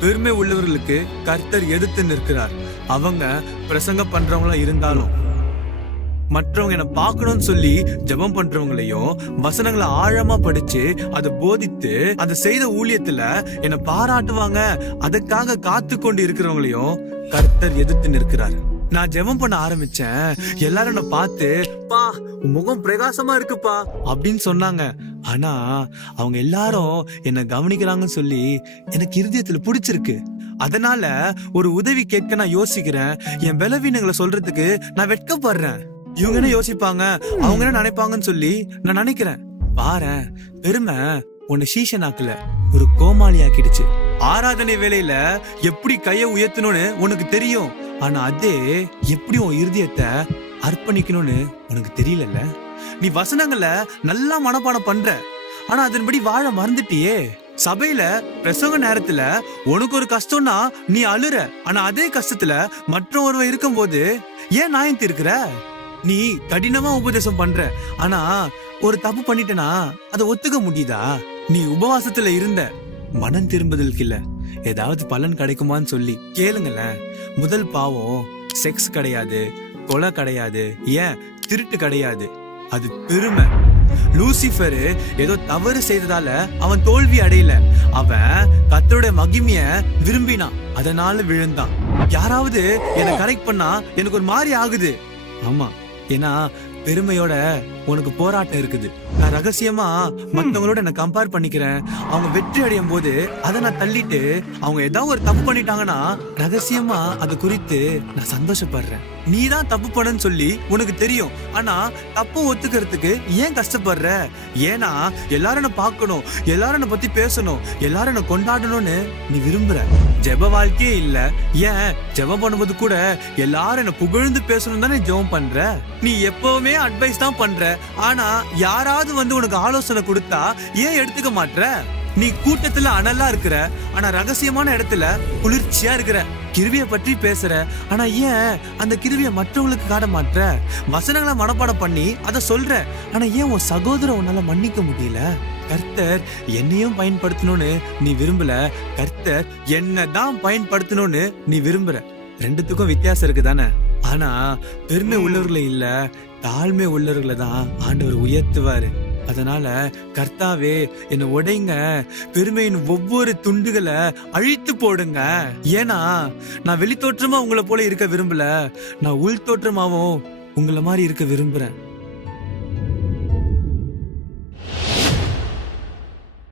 பெருமை உள்ளவர்களுக்கு கர்த்தர் எதிர்த்து நிற்கிறார். அவங்க பிரசங்க பண்றவங்களா இருந்தாலும், மற்றவங்க என்ன பார்க்கணும்னு சொல்லி ஜெபம் பண்றவங்களையும் வசனங்களை ஆழமா படிச்சு அதை போதித்து அதை செய்த ஊழியத்துல என்ன பாராட்டுவாங்க அதுக்காக காத்து கொண்டு இருக்கிறவங்களையும் கர்த்தர் எதிர்த்து நிற்கிறார். நான் ஜெபம் பண்ண ஆரம்பிச்சேன். எல்லாரும் என்ன பார்த்து, பா உன் முகம் பிரகாசமா இருக்குப்பா அப்படின்னு சொன்னாங்க. ஆனா அவங்க எல்லாரும் என்ன கவனிக்கிறாங்கன்னு சொல்லி எனக்கு இருதயத்துல பிடிச்சிருக்கு. அதனால ஒரு உதவி கேட்க நான் யோசிக்கிறேன். என் பலவீனங்களை சொல்றதுக்கு நான் வெட்கப்படுறேன். இவங்க என்ன யோசிப்பாங்க, அவங்க என்ன நினைப்பாங்கன்னு சொல்லி நான் நினைக்கிறேன். பாரேன், பெருமை உன்னை சீஷனாக்கல, ஒரு கோமாளி ஆக்கிடுச்சு. ஆராதனை வேலையில எப்படி கைய உயர்த்தணும்னு உனக்கு தெரியும், ஆனா அதே எப்படி உன் இருதயத்தை அர்ப்பணிக்கணும்னு உனக்கு தெரியல. நீ வசனங்களை நல்லா மனப்பாடம் பண்ற, ஆனா அதன்படி வாழ மறந்துட்டியே. சபையில பிரசங்க நேரத்துல உனக்கு ஒரு கஷ்டம்னா நீ அழுற, ஆனா அதே கஷ்டத்துல மற்ற ஒருவன் இருக்கும் போது ஏன் நியாயம் தீர்க்கிற? நீ கடினமா உபதேசம் பண்ற, ஆனா ஒரு தப்பு பண்ணிட்டனா அதை ஒத்துக்க முடியுதா? நீ உபவாசத்துல இருந்த, மனம் திரும்புதலுக்கு இல்ல, ஏதாவது பலன் கிடைக்குமான்னு சொல்லி கேளுங்களேன். முதல் பாவம் செக்ஸ் கிடையாது, கொலை கிடையாது, ஏன் திருட்டு கிடையாது, அது பெருமை. லூசிபர் ஏதோ தவறு செய்ததால அவன் தோல்வி அடையல, அவன் கர்த்தருடைய மகிமைய விரும்பினான், அதனால விழுந்தான். யாராவது என்ன கரெக்ட் பண்ணா எனக்கு ஒரு மாதிரி ஆகுது. ஆமா, ஏன்னா பெருமையோட உனக்கு போராட்டம் இருக்குது. நான் ரகசியமா மத்தவங்களோட என்ன கம்பேர் பண்ணிக்கிறேன். அவங்க வெற்றி அடையும் போது அதை நான் தள்ளிட்டு, அவங்க ஏதாவது ஒரு தப்பு பண்ணிட்டாங்கன்னா ரகசியமா அது குறித்து நான் சந்தோஷப்படுறேன். நீ தான் தப்பு பண்ணன்னு சொல்லி உனக்கு தெரியும், ஆனா தப்பு ஒத்துக்கிறதுக்கு ஏன் கஷ்டப்படுற? ஏன்னா எல்லாரும் என்ன பார்க்கணும், எல்லாரும் என்ன பத்தி பேசணும், எல்லாரும் என்ன கொண்டாடணும்னு நீ விரும்புற. ஜெப வாழ்க்கையே இல்ல, ஏன் ஜெபம் பண்ணும்போது கூட எல்லாரும் என்ன புகழ்ந்து பேசணும் தானே ஜெபம் பண்ற? நீ எப்பவுமே அட்வைஸ் தான் பண்ற, ஆனா யாராவது வந்து உனக்கு ஆலோசனை கொடுத்தா ஏன் எடுத்துக்க மாட்ற? நீ கூட்டத்துல அனலா இருக்கிற, ஆனா ரகசியமான இடத்துல குளிர்ச்சியா இருக்கிற. கிருவிய பற்றி பேசுற, ஆனா ஏன் அந்த கிருவிய மற்றவங்களுக்கு காட்ட மாட்ற? வசனங்களை மனப்பாடம் பண்ணி அதை சொல்ற, ஆனா ஏன் உன் சகோதரன் உன்னால மன்னிக்க முடியல? கர்த்தர் என்னையும் பயன்படுத்தணும்னு நீ விரும்பல, கர்த்தர் என்னதான் பயன்படுத்தணும்னு நீ விரும்புற. ரெண்டுத்துக்கும் வித்தியாசம் இருக்கு தானே? ஆனா பெருமை உள்ளவர்களை இல்ல, தாழ்மை உள்ளவர்களை தான் ஆண்டவர் உயர்த்துவாரு. அதனால கர்த்தாவே என்னை உடைங்க, பெருமையின் ஒவ்வொரு துண்டுகளை அழித்து போடுங்க. ஏன்னா நான் வெளித்தோற்றமா உங்களை போல இருக்க விரும்பல, நான் உள் தோற்றமாவும் உங்களை மாதிரி இருக்க விரும்புறேன்.